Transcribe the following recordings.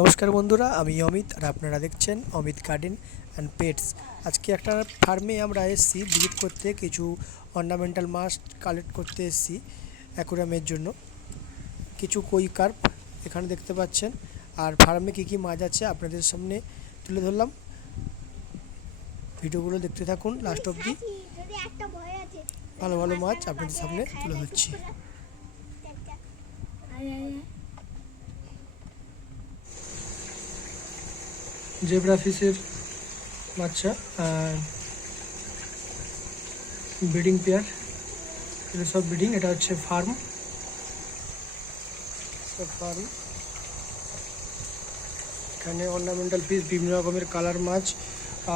নমস্কার বন্ধুরা আমি অমিত আর আপনারা দেখছেন অমিত গার্ডেন অ্যান্ড পেটস আজকে একটা ফার্মে আমরা এসেছি ভিজিট করতে কিছু অর্নামেন্টাল মাছ কালেক্ট করতে এসেছি অ্যাকুরামের জন্য। কিছু কই কার্প এখানে দেখতে পাচ্ছেন। আর ফার্মে কী কী মাছ আছে আপনাদের সামনে তুলে ধরলাম। ভিডিওগুলো দেখতে থাকুন লাস্ট অবধি। ভালো ভালো মাছ আপনাদের সামনে তুলে ধরছি। জেব্রা ফিশের বাচ্চা ব্রিডিং পেয়ার। এগুলো সব ব্রিডিং, এটা হচ্ছে ফার্ম। সব ফার্ম। এখানে অর্নামেন্টাল পিস বিভিন্ন রকমের কালার মাছ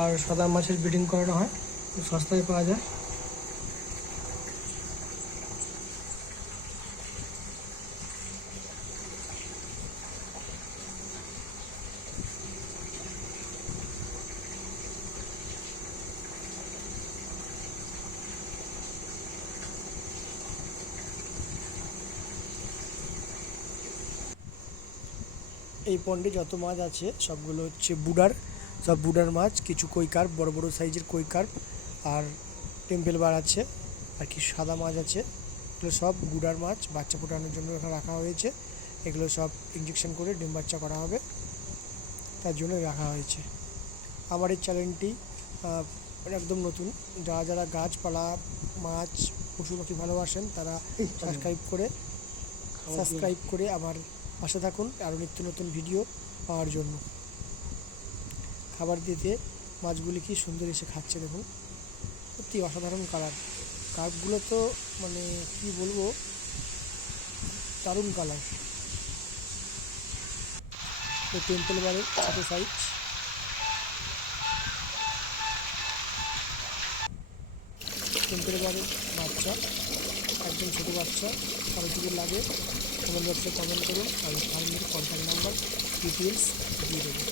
আর সাদা মাছের ব্রিডিং করানো হয়। সস্তায় পাওয়া যায়। এই পন্ডে যত মাছ আছে সবগুলো হচ্ছে বুডার। সব বুডার মাছ কিছু কই কার্প বড় বড় সাইজের কই কার্প আর টেম্পেল বার আছে আর কি সাদা মাছ আছে। এগুলো সব বুডার মাছ বাচ্চা ফোটানোর জন্য এখানে রাখা হয়েছে। এগুলো সব ইঞ্জেকশন করে ডিম বাচ্চা করা হবে। তার জন্য রাখা হয়েছে। আমার এই চ্যানেলটি একদম নতুন। যারা যারা গাছপালা মাছ পশু পাখি ভালোবাসেন তারা সাবস্ক্রাইব করে সাবস্ক্রাইব করে আমার পাশে থাকুন আরও নিত্য নতুন ভিডিও পাওয়ার জন্য। খাবার দিতে মাছগুলি কি সুন্দর এসে খাচ্ছে দেখুন। সত্যি অসাধারণ কালার কার্পগুলো তো মানে কি বলব? দারুণ কালার টেম্পল বারের ছোটো সাইজ টেম্পল বারের বাচ্চা। একদম ছোটো বাচ্চা যদি লাগে। কমেন্ট বক্সে কমেন্ট করুন আমি ফার্মের কন্ট্যাক্ট নাম্বার ডিটেলস দিয়ে দেবো।